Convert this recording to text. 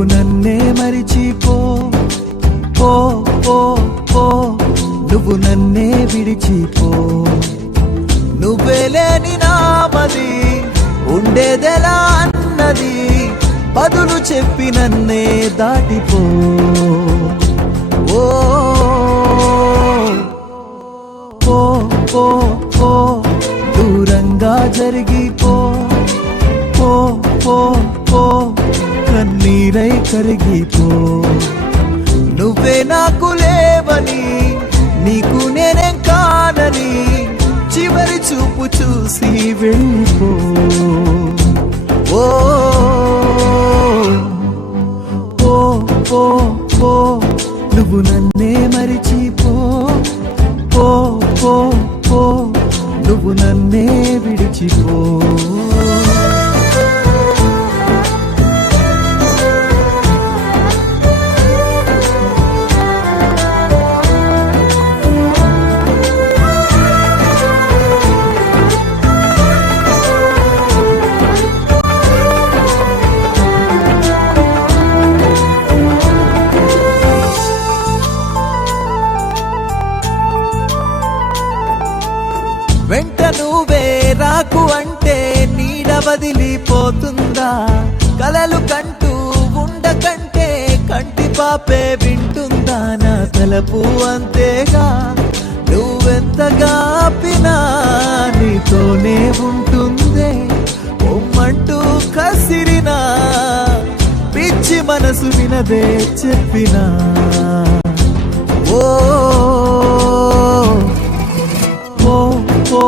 నువ్వు నన్నే మరిచిపో, పో పో పో, నువ్వు నన్నే విడిచిపో. నువ్వే లేని నామది ఉండేదెలా అన్నది బదులు చెప్పి నన్నే దాటిపో. ఓ పో పో పో, దూరంగా జరిగిపో, పో పో పో, కన్నీరై కరిగిపో. నువ్వే నాకు లేవని, నీకు నేనేం కానని చివరి చూపు చూసి వెళ్ళిపో. ఓ పో పో పో, నువ్వు నన్నే మరిచిపో, పో పో పో, నువ్వు నన్నే విడిచిపో. వెంట నువ్వే రాకు అంటే నీడ వదిలిపోతుందా? కలలు కంటూ ఉండకంటే కంటి పాపే వింటుందా? నా తలపు అంతేగా, నువ్వెంతగా ఆపినా నీతోనే ఉంటుందే. ఒమ్మంటూ కసిరినా పిచ్చి మనసు వినదే చెప్పినా. ఓ పో పో